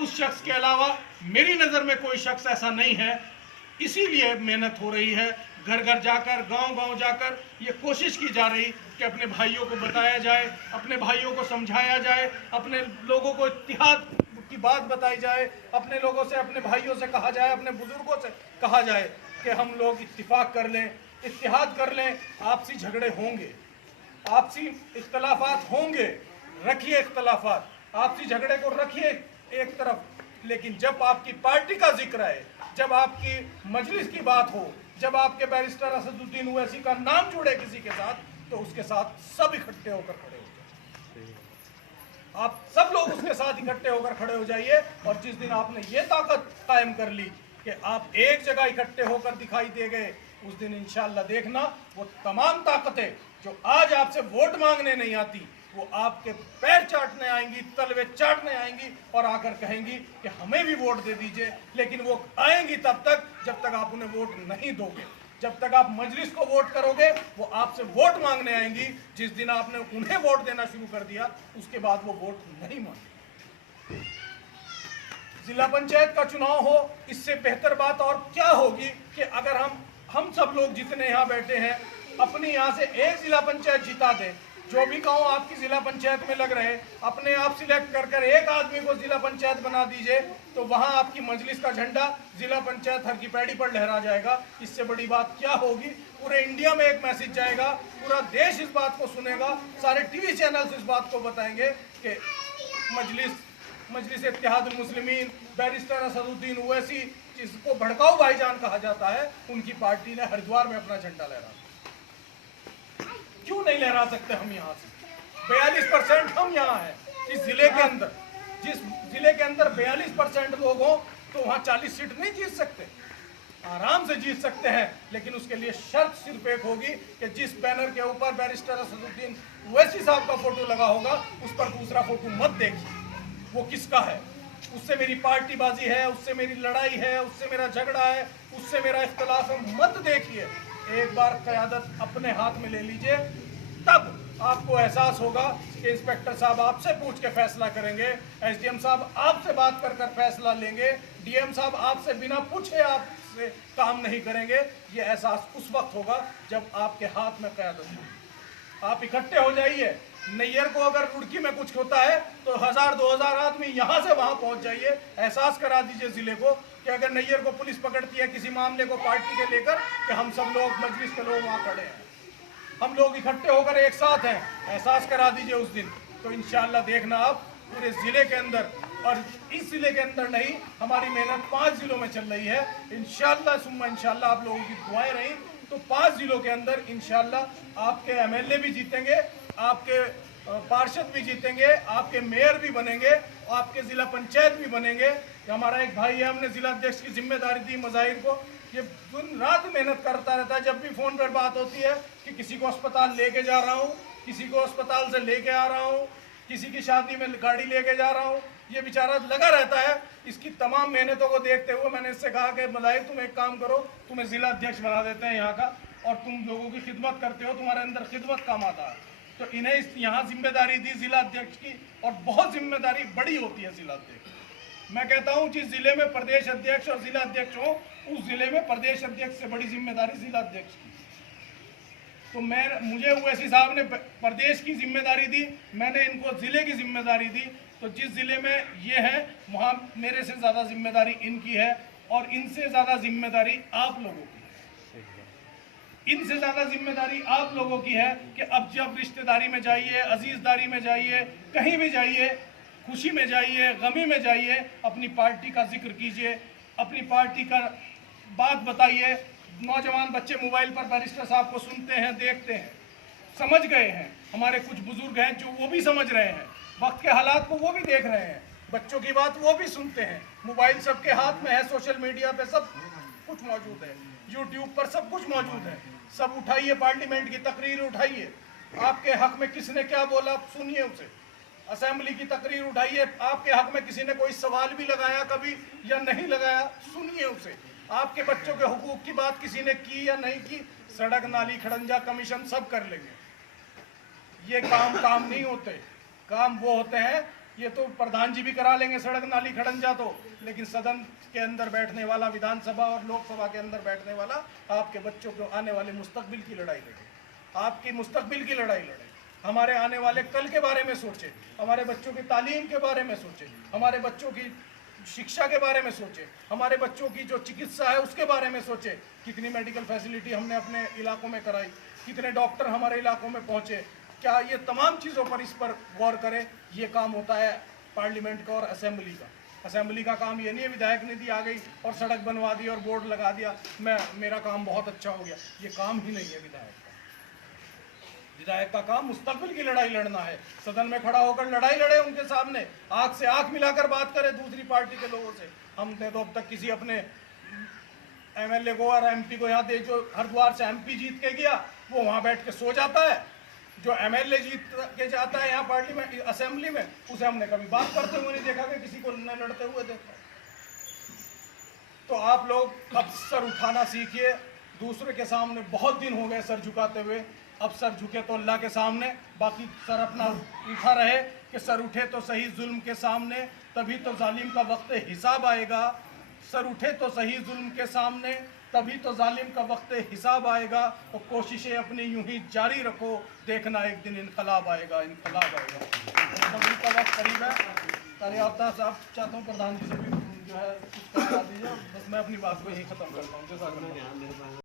अब उस शख्स के अलावा मेरी नज़र में कोई शख्स ऐसा नहीं है। इसीलिए मेहनत हो रही है, घर घर जाकर, गांव गांव जाकर ये कोशिश की जा रही कि अपने भाइयों को बताया जाए, अपने भाइयों को समझाया जाए, अपने लोगों को इत्तेहाद की बात बताई जाए, अपने लोगों से, अपने भाइयों से कहा जाए, अपने बुजुर्गों से कहा जाए कि हम लोग इत्तिफाक कर लें, इत्तेहाद कर लें। आपसी झगड़े होंगे, आपसी इख्तलाफात होंगे, रखिए इख्तलाफात, आपसी झगड़े को रखिए एक तरफ, लेकिन जब आपकी पार्टी का जिक्र है, जब आपकी मजलिस की बात हो, जब आपके बैरिस्टर असदुद्दीन ओवैसी का नाम जुड़े किसी के साथ, तो उसके साथ सब इकट्ठे होकर खड़े हो जाइए। आप सब लोग उसके साथ इकट्ठे होकर खड़े हो जाइए। और जिस दिन आपने ये ताकत कायम कर ली कि आप एक जगह इकट्ठे होकर दिखाई दे गए, उस दिन इंशाअल्लाह देखना वो तमाम ताकतें जो आज आपसे वोट मांगने नहीं आती, वो आपके पैर चाटने आएंगी, तलवे चाटने आएंगी और आकर कहेंगी कि हमें भी वोट दे दीजिए। लेकिन वो आएंगी तब तक जब तक आप उन्हें वोट नहीं दोगे। जब तक आप मजलिस को वोट करोगे, वो आपसे वोट मांगने आएंगी। जिस दिन आपने उन्हें वोट देना शुरू कर दिया, उसके बाद वो वोट नहीं मांगेंगे। जिला पंचायत का चुनाव हो, इससे बेहतर बात और क्या होगी कि अगर हम सब लोग जितने यहाँ बैठे हैं अपनी यहाँ से एक जिला पंचायत जिता दें। जो भी गांव आपकी जिला पंचायत में लग रहे, अपने आप सिलेक्ट कर एक आदमी को जिला पंचायत बना दीजिए, तो वहां आपकी मजलिस का झंडा जिला पंचायत हर की पैड़ी पर लहरा जाएगा। इससे बड़ी बात क्या होगी? पूरे इंडिया में एक मैसेज जाएगा, पूरा देश इस बात को सुनेगा, सारे टीवी चैनल्स इस बात को बताएंगे कि मजलिस इत्तेहादुल मुस्लिमीन, बैरिस्टर असदुद्दीन ओवैसी, जिसको भड़काऊ भाईजान कहा जाता है, उनकी पार्टी ने हरिद्वार में अपना झंडा लहरा। क्यों नहीं लहरा सकते हम यहाँ से? 42% हम यहाँ हैं इस जिले के अंदर। जिस जिले के अंदर 42% लोग हों तो वहाँ 40 सीट नहीं जीत सकते? आराम से जीत सकते हैं, लेकिन उसके लिए शर्त सिर्फ एक होगी कि जिस बैनर के ऊपर बैरिस्टर असदुद्दीन ओवैसी साहब का फोटो लगा होगा, उस पर दूसरा फोटो मत देखिए। वो किसका है? उससे मेरी पार्टीबाजी है, उससे मेरी लड़ाई है, उससे मेरा झगड़ा है, उससे मेरा इख्तलाफ है, मत देखिए। एक बार क़यादत अपने हाथ में ले लीजिए, तब आपको एहसास होगा कि इंस्पेक्टर साहब आपसे पूछ के फैसला करेंगे, एसडीएम साहब आपसे बात कर फैसला लेंगे, डीएम साहब आपसे बिना पूछे आपसे काम नहीं करेंगे। ये एहसास उस वक्त होगा जब आपके हाथ में क़यादत हो। आप इकट्ठे हो जाइए। नैयर को अगर रुड़की में कुछ होता है तो 1000-2000 आदमी यहाँ से वहाँ पहुँच जाइए। एहसास करा दीजिए जिले को कि अगर नैयर को पुलिस पकड़ती है किसी मामले को पार्टी के लेकर, कि हम सब लोग मजलिस के लोग वहाँ खड़े हैं, हम लोग इकट्ठे होकर एक साथ हैं। एहसास करा दीजिए उस दिन, तो इंशाअल्लाह देखना आप पूरे ज़िले के अंदर, और इस ज़िले के अंदर नहीं, हमारी मेहनत 5 ज़िलों में चल रही है। इंशाअल्लाह सुम्मा इंशाअल्लाह आप लोगों की दुआएं रही तो 5 ज़िलों के अंदर इंशाअल्लाह आपके एमएलए भी जीतेंगे, आपके पार्षद भी जीतेंगे, आपके मेयर भी बनेंगे, आपके ज़िला पंचायत भी बनेंगे। हमारा एक भाई है, हमने ज़िला अध्यक्ष की जिम्मेदारी दी मज़ाहिर को, ये दिन रात मेहनत करता रहता है। जब भी फ़ोन पर बात होती है कि किसी को अस्पताल लेके जा रहा हूँ, किसी को अस्पताल से लेके आ रहा हूँ, किसी की शादी में गाड़ी लेके जा रहा हूँ, ये बेचारा लगा रहता है। इसकी तमाम मेहनतों को देखते हुए मैंने इससे कहा कि मज़ाहिर तुम एक काम करो, तुम्हें ज़िला अध्यक्ष बना देते हैं यहाँ का, और तुम लोगों की खिदमत करते हो, तुम्हारे अंदर खिदमत काम आता है। तो इन्हें यहाँ जिम्मेदारी दी जिला अध्यक्ष की, और बहुत जिम्मेदारी बड़ी होती है जिला अध्यक्ष। मैं कहता हूँ जिस जिले में प्रदेश अध्यक्ष और जिला अध्यक्ष हो, उस जिले में प्रदेश अध्यक्ष से बड़ी जिम्मेदारी जिला अध्यक्ष की। तो मुझे ओवैसी साहब ने प्रदेश की जिम्मेदारी दी, मैंने इनको जिले की जिम्मेदारी दी। तो जिस जिले में ये है वहाँ मेरे से ज़्यादा जिम्मेदारी इनकी है, और इनसे ज़्यादा जिम्मेदारी आप लोगों की है। इनसे ज़्यादा जिम्मेदारी आप लोगों की है कि अब जब रिश्तेदारी में जाइए, अजीज़दारी में जाइए, कहीं भी जाइए, खुशी में जाइए, गमी में जाइए, अपनी पार्टी का जिक्र कीजिए, अपनी पार्टी का बात बताइए। नौजवान बच्चे मोबाइल पर बैरिस्टर साहब को सुनते हैं, देखते हैं, समझ गए हैं। हमारे कुछ बुजुर्ग हैं जो वो भी समझ रहे हैं, वक्त के हालात को वो भी देख रहे हैं, बच्चों की बात वो भी सुनते हैं। मोबाइल सबके हाथ में है, सोशल मीडिया पे सब कुछ मौजूद है, यूट्यूब पर सब कुछ मौजूद है। सब उठाइए, पार्लियामेंट की तकरीर उठाइए, आपके हक में किसने क्या बोला सुनिए उसे। असेंबली की तकरीर उठाइए, आपके हक में किसी ने कोई सवाल भी लगाया कभी या नहीं लगाया, सुनिए उसे। आपके बच्चों के हुकूक की बात किसी ने की या नहीं की, सड़क नाली खड़ंजा कमीशन सब कर लेंगे। ये काम नहीं होते। काम वो होते हैं ये तो प्रधान जी भी करा लेंगे सड़क नाली खड़ंजा तो, लेकिन सदन के अंदर बैठने वाला, विधानसभा और लोकसभा के अंदर बैठने वाला आपके बच्चों को आने वाले मुस्तकबिल की लड़ाई लड़े, आपकी मुस्तकबिल की लड़ाई लड़े। हमारे आने वाले कल के बारे में सोचे, हमारे बच्चों की तालीम के बारे में सोचे, हमारे बच्चों की शिक्षा के बारे में सोचे, हमारे बच्चों की जो चिकित्सा है उसके बारे में सोचे। कितनी मेडिकल फैसिलिटी हमने अपने इलाकों में कराई, कितने डॉक्टर हमारे इलाकों में पहुंचे, क्या ये तमाम चीज़ों पर इस पर गौर करें। ये काम होता है पार्लियामेंट का और असेंबली का। असेंबली का काम ये नहीं है विधायक निधि आ गई और सड़क बनवा दी और बोर्ड लगा दिया, मेरा काम बहुत अच्छा हो गया। ये काम ही नहीं है विधायक का। विधायक का काम मुस्तकबिल की लड़ाई लड़ना है, सदन में खड़ा होकर लड़ाई लड़े, उनके सामने आंख से आंख मिलाकर बात करे दूसरी पार्टी के लोगों से। हमने तो अब तक किसी अपने एमएलए को और एमपी को यहाँ दे, जो हरिद्वार से एमपी जीत के गया वो वहाँ बैठ के सो जाता है, जो एमएलए जीत के जाता है यहाँ पार्लियामेंट असेंबली में, उसे हमने कभी बात करते हुए नहीं देखा कि किसी को न लड़ते हुए देखा। तो आप लोग अब सर उठाना सीखिए। दूसरे के सामने बहुत दिन हो गए सर झुकाते हुए, अब सर झुके तो अल्लाह के सामने, बाकी सर अपना उठा रहे कि सर उठे तो सही जुल्म के सामने, तभी तो जालिम का वक्त हिसाब आएगा। सर उठे तो सही जुल्म के सामने, तभी तो जालिम का वक्त हिसाब आएगा। तो कोशिशें अपनी यूं ही जारी रखो, देखना एक दिन इनकलाब आएगा, इनकलाब आएगा। असेंबली का वक्त करीब है। कार्यकर्ता साहब चाहता हूँ प्रधान जी से भी जो है कुछ करा दीजिए। बस मैं अपनी बात को यही खत्म करता हूँ। जैसा